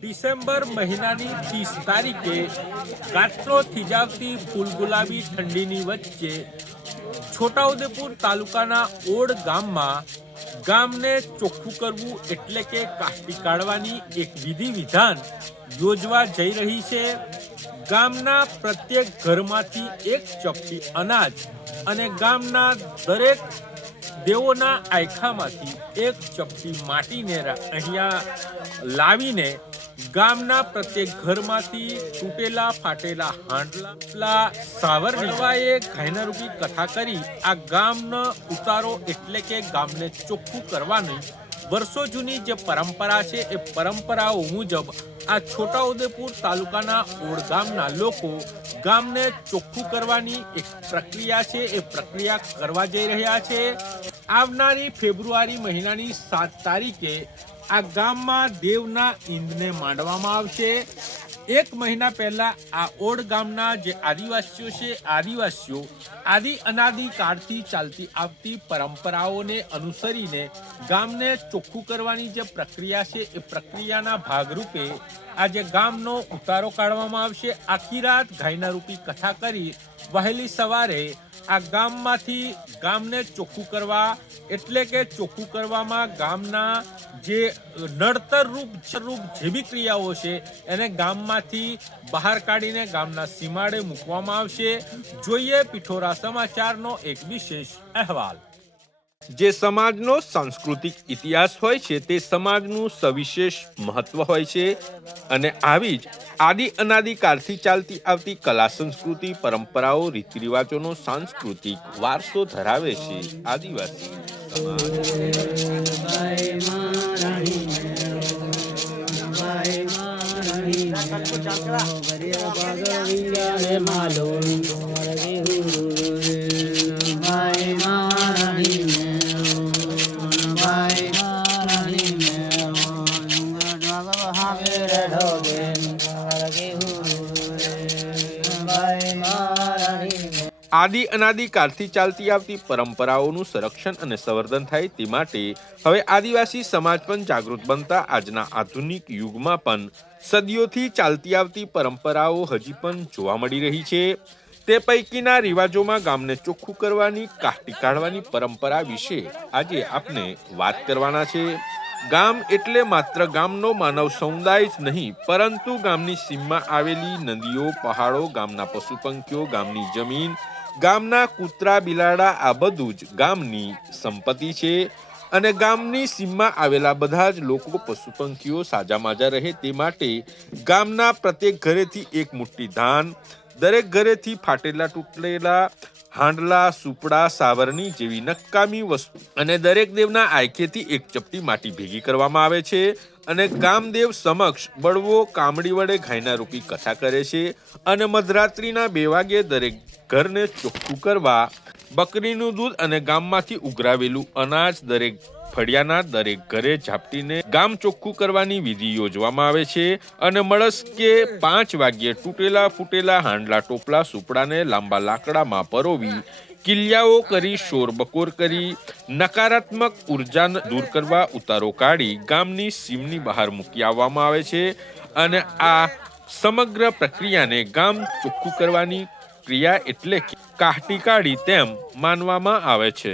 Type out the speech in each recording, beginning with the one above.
December મહિનાની 30 તારીખે ગાત્રો થીજાવતી ફૂલગુલાબી ઠંડીની વચ્ચે છોટાઉદેપુર તાલુકાના ઓડ ગામમાં ગામને ચોખ્ખું કરવું એટલે કે કાષ્ટી કાઢવાની એક વિધિ વિધાન યોજવા જઈ રહી છે। ગામના પ્રત્યેક ઘરમાંથી એક ચપટી અનાજ અને ગામના દરેક દેવોના આયખામાંથી એક ચપટી માટીને અહીંયા લાવીને ગામના પ્રત્યેક ઘરમાંથી તૂટેલા ફાટેલા હાંડલા સાવરણીવાએ ઘાયનારૂપી કથા કરી આ ગામનો ઉતારો એટલે કે ગામને ચોખ્ખું કરવાની વર્ષો જૂની જે પરંપરા છે એ પરંપરાઓ મુજબ આ છોટાઉદેપુર તાલુકાના ઓડ ગામના લોકો ગામને ચોખ્ખું કરવાની એક પ્રક્રિયા છે એ પ્રક્રિયા કરવા જઈ રહ્યા છે। આવનારી ફેબ્રુઆરી મહિનાની 7 તારીખે આ ગામમાં દેવના ઈંદને માંડવામાં આવશે। એક મહિના પહેલા આ ઓડ ગામના જે આદિવાસીઓ છે આદિવાસીઓ આદિ અનાદિ કાળથી ચાલતી આવતી પરંપરાઓને અનુસરીને ગામને ચોખ્ખું કરવાની જે પ્રક્રિયા છે એ પ્રક્રિયાના ભાગરૂપે આજે ગામનો ઉતારો કાઢવામાં આવશે। આખી રાત ઘાયનારૂપી કથા કરી વહેલી સવારે આ ગામમાંથી ગામને ચોખ્ખું કરવા એટલે કે ચોખ્ખું કરવામાં ગામના જે નડતર રૂપ જે બી ક્રિયાઓ છે એને ગામમાંથી બહાર કાઢીને ગામના સીમાડે મૂકવામાં આવશે। જોઈએ પિઠોરા સમાચારનો એક વિશેષ અહેવાલ। જે સમાજનો સાંસ્કૃતિક ઇતિહાસ હોય છે તે સમાજનું સવિશેષ મહત્વ હોય છે અને આવી જ આદિ અનાદિ કાળથી ચાલતી આવતી કલા સંસ્કૃતિ પરંપરાઓ રીતિ રિવાજોનો સાંસ્કૃતિક વારસો ધરાવે છે આદિવાસી આદિ અનાદિ કાળથી ચાલતી આવતી પરંપરાઓનું સંરક્ષણ અને સંવર્ધન થાય તે માટે હવે આદિવાસી સમાજ પણ જાગૃત બનતા આજના આધુનિક યુગમાં પણ સદીઓથી ચાલતી આવતી પરંપરાઓ હજી પણ જોવા મળી રહી છે। તે પૈકીના રિવાજોમાં ગામને ચોખ્ખું કરવાની કાષ્ટી કાઢવાની પરંપરા વિશે આજે આપણે વાત કરવાના છે। ગામ એટલે માત્ર ગામનો માનવ સમુદાય જ નહીં પરંતુ ગામની સીમમાં આવેલી નદીઓ પહાડો ગામના પશુ પંખીઓ ગામની જમીન ગામના કૂતરા બિલાડા આ બધું જ ગામની સંપત્તિ છે અને ગામની સીમમાં આવેલા બધા જ લોકો પશુ પંખીઓ સાજા માજા રહે તે માટે ગામના પ્રત્યેક ઘરેથી એક મુઠ્ઠી ધાન દરેક ઘરેથી ફાટેલા તૂટેલા હાંડલા સુપડા સાવરણી જેવી નકામી વસ્તુ અને દરેક દેવના આયખેથી એક ચપટી માટી ભેગી કરવામાં આવે છે અને ગામદેવ સમક્ષ બળવો કામડી વડે ઘાયનારૂપી કથા કરે છે અને મધરાત્રિના 2 વાગે દરેક ઘરને ચોખ્ખું કરવા બકરીનું દૂધ અને ગામમાંથી ઉઘરાવેલું અનાજ દરેક ફળિયાના દરેક ઘરે ઝાપટીને ગામ ચોખ્ખું કરવાની વિધિ યોજવામાં આવે છે અને મળસ્કે 5 વાગ્યે તૂટેલા ફૂટેલા હાંડલા ટોપલા સુપડાને લાંબા લાકડામાં પરોવી કિલ્યાઓ કરી શોર બકોર કરી નકારાત્મક ઉર્જા દૂર કરવા ઉતારો કાઢી ગામની સીમની બહાર મૂકી આવવામાં આવે છે અને આ સમગ્ર પ્રક્રિયાને ગામ ચોખ્ખું કરવાની ક્રિયા એટલે કે કાષ્ટી કાઢી તેમ માનવામાં આવે છે।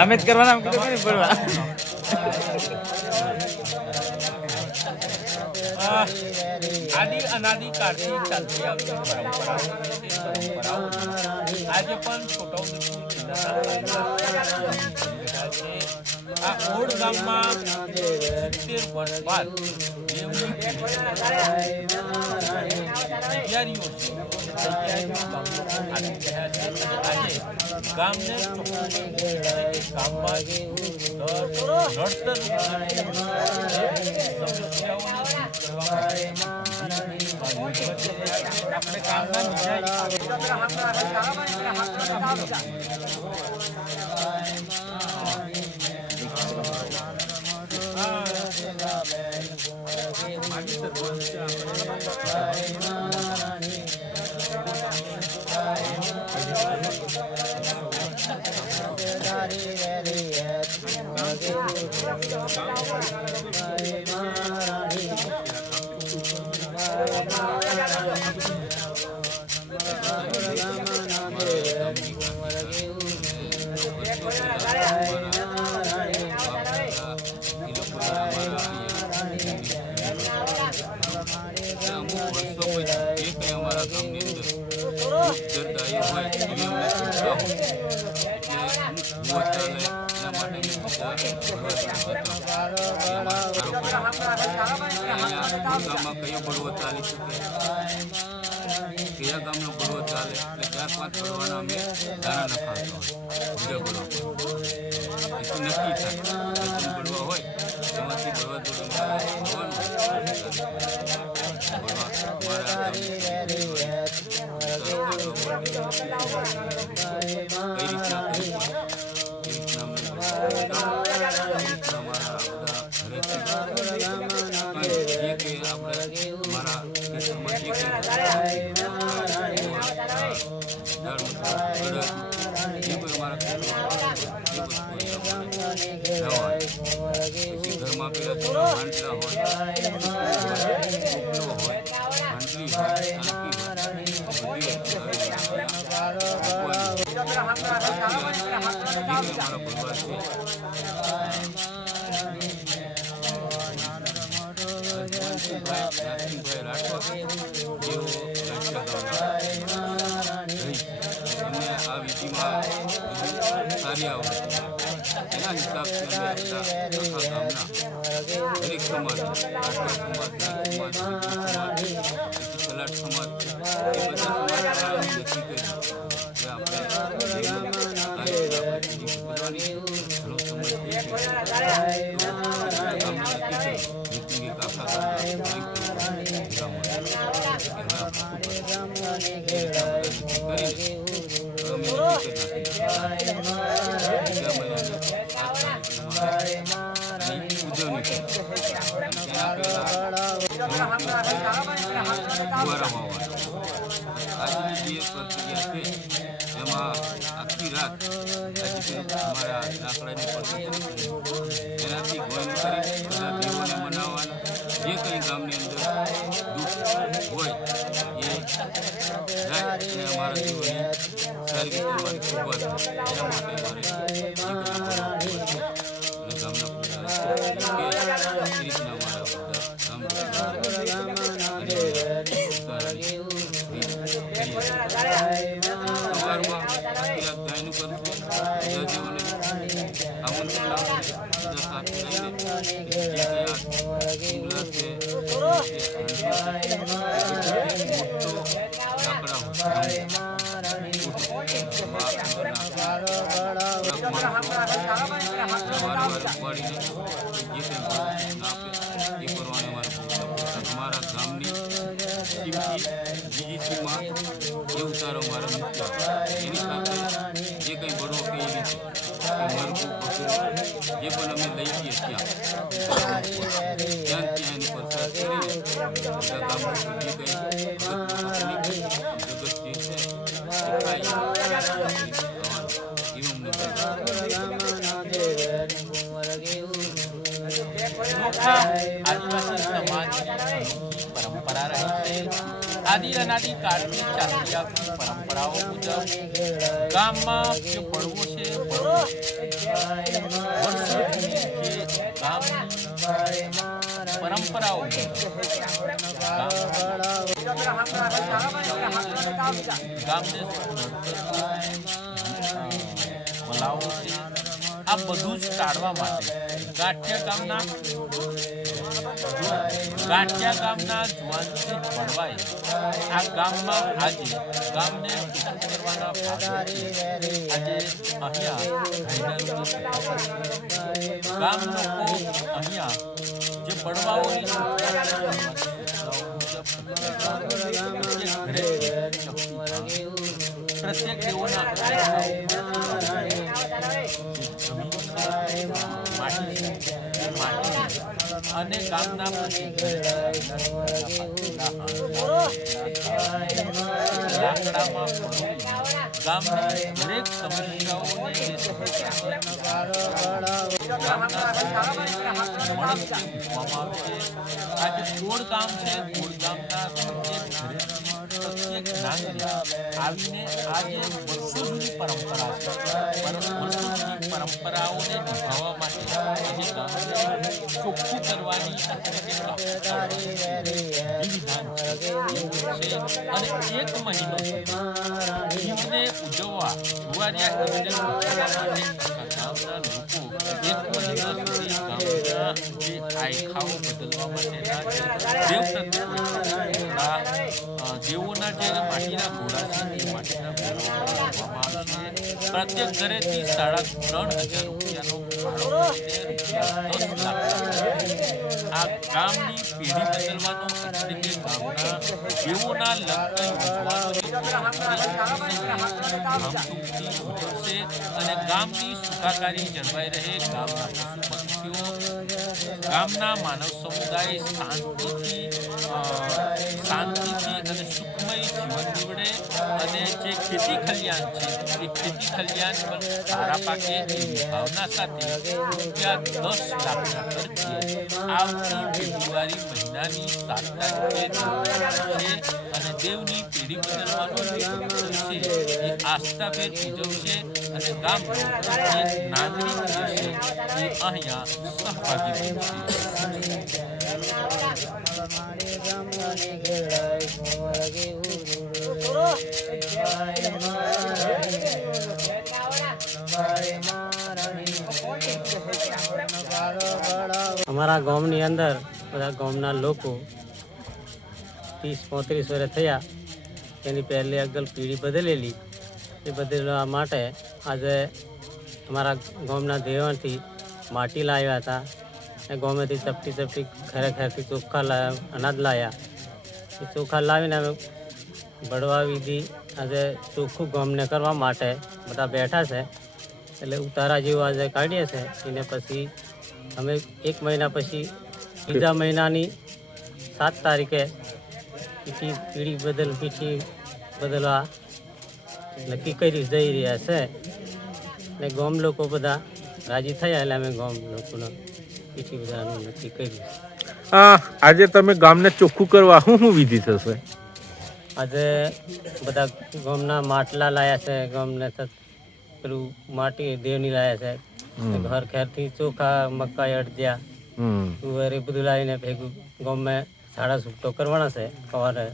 અમે જ કરવાના કીધું નહીં પડવા. આદિ અનાદિ કાળથી ચાલતી આવતી પરંપરાઓ આજે પણ છોટાઉદેપુર આ ઓડ ગામમાં 70 વર્ષ બાદ ગામને કયો બળવો ચાલી શકે, કયા ગામનો બળવો ચાલે, એટલે 4-5 બળવાના અમે દાણા નખાવતા હોય બીજા બળવા એટલું નક્કી થાય બળવા હોય એમાંથી બળવા જોડે ઘરમાં પેલા હાંડલા હોય આ વિધિમાં સારી આવડે એના હિસાબથી અમે આખા ગામના દરેક સમાજ સલાટ સમાજ એ બધા સમાજ નક્કી કર્યું કે આપણે ઘણો સમય આજની જે પ્રક્રિયા છે એમાં આખી રાત અમારા લાકડાની પડતી એનાથી ગોયન કરી બધા દેવોને મનાવવાના જે કંઈ ગામની અંદર દુઃખ હોય એ જાય અને અમારા દેવોની સારી રીતે અમારી કૃપા થાય એના માટે અમારે અને ગામના પૂજા એ રીતના અમારા બધા ગામ સાથે રહીને જે કંઈ આ ફૂગલા છે મોટો અમારા ગામની બીજી સીમા એ ઉતારો અમારા મુખ્ય એની સાથે જે કંઈ બળવો કે એવી છે મરઘું પશુ જે પણ અમે લઈ જઈએ ત્યાં એની પ્રસાદ કરીને બધા ગામમાં જે કંઈ જગત જે છે એ ખાય એવું આદિવાસી સમાજની પરંપરા રહી છે. આદિ અનાદિ કાળથી ચાલતી આવતી પરંપરાઓ મુજબ ગામમાં જે બળવો છે વર્ષોથી જે ગામની પરંપરાઓ ગામને મલાવો છે આ બધું જ ટાળવા માટે ગાંઠિયા ગામના જુવાનથી ભણવાય આ ગામમાં આજે ગામને ઉત્થાન કરવાના ભાગરૂપે આજે અહીંયા ગામ લોકો અહીંયા જે બળવાઓની પ્રત્યેક દેવોના અને ગામના લાકડામાં ગામની દરેક સમસ્યાઓને આજે કોળ ગામ છે કોળ ગામના પ્રત્યેક નાગરિક આવીને આજે વર્ષો જૂની પરંપરા છે વર્ષો જૂની પરંપરાઓને નિભાવવા માટે આજે ગામને ચોખ્ખું કરવાની વિધાન છે અને એક મહિનો ઈદને ઉજવવા જુવારિયા ઈદને ઉજવવા માટે ગામના લોકો એક મહિના સુધી ગામના જે આયખાઓ બદલવા માટેના જે દેવોના જે માટીના ઘોડા છે એ માટીના ઘોડા બનાવવામાં આવશે. પ્રત્યેક ઘરેથી 3,500 રૂપિયાનો ભાડો આ ગામની પેઢી બદલવાનો એટલે કે ગામના દેવોના લગ્ન ઉજવશે અને ગામની સુખાકારી જળવાઈ રહે. ગામના પશુ પક્ષીઓ ગામના માનવ સમુદાય શાંતિથી અને સુખમય જીવન નીવડે અને જે ખેતી ખલિયાણ છે એ ખેતી ખલિયાણ પણ સારા પાકે એવી ભાવના સાથે ₹10 લાખના ખર્ચે આવતી ફેબ્રુઆરી મહિનાની 7 તારીખે અને દેવની પેઢી બદલવાનો જે ઉત્સવ છે એ આસ્થાભેર ઉજવશે અને ગામનો એક નાગરિક છે એ અહીંયા સહભાગી બનશે. અમારા ગામની અંદર બધા ગામના લોકો 30-35 વર્ષ થયા એની પહેલી અગલ પેઢી બદલેલી એ બદલવા માટે આજે અમારા ગામના દેવાણથી માટી લાવ્યા હતા એ ગામેથી ચપટી ઘરે ઘરેથી ચોખ્ખા અનાજ લાવ્યા એ ચોખ્ખા લાવીને અમે બળવા વિધિ આજે ચોખ્ખું ગામને કરવા માટે બધા બેઠા છે એટલે ઉતારા જેવું આજે કાઢીએ છે એને પછી અમે 1 મહિના પછી બીજા મહિનાની 7 તારીખે પીઠી બદલવા નક્કી કરી જઈ રહ્યા છે ને ગામ લોકો બધા રાજી થયા એટલે અમે ગામ લોકોનો પીઠી બદલવાનું નક્કી કર્યું. આજે તમે ગામને ચોખ્ખું કરવા શું વિધિ થશે? આજે બધા ગામના માટલા લાયા છે, ગામને પેલું માટી દેવની લાયા છે, ઘર ખેરથી ચોખા મકાઈ અડદ્યા તુવેર એ બધું લાવીને ભેગું ગામમાં સાડા છૂટો કરવાના છે સવારે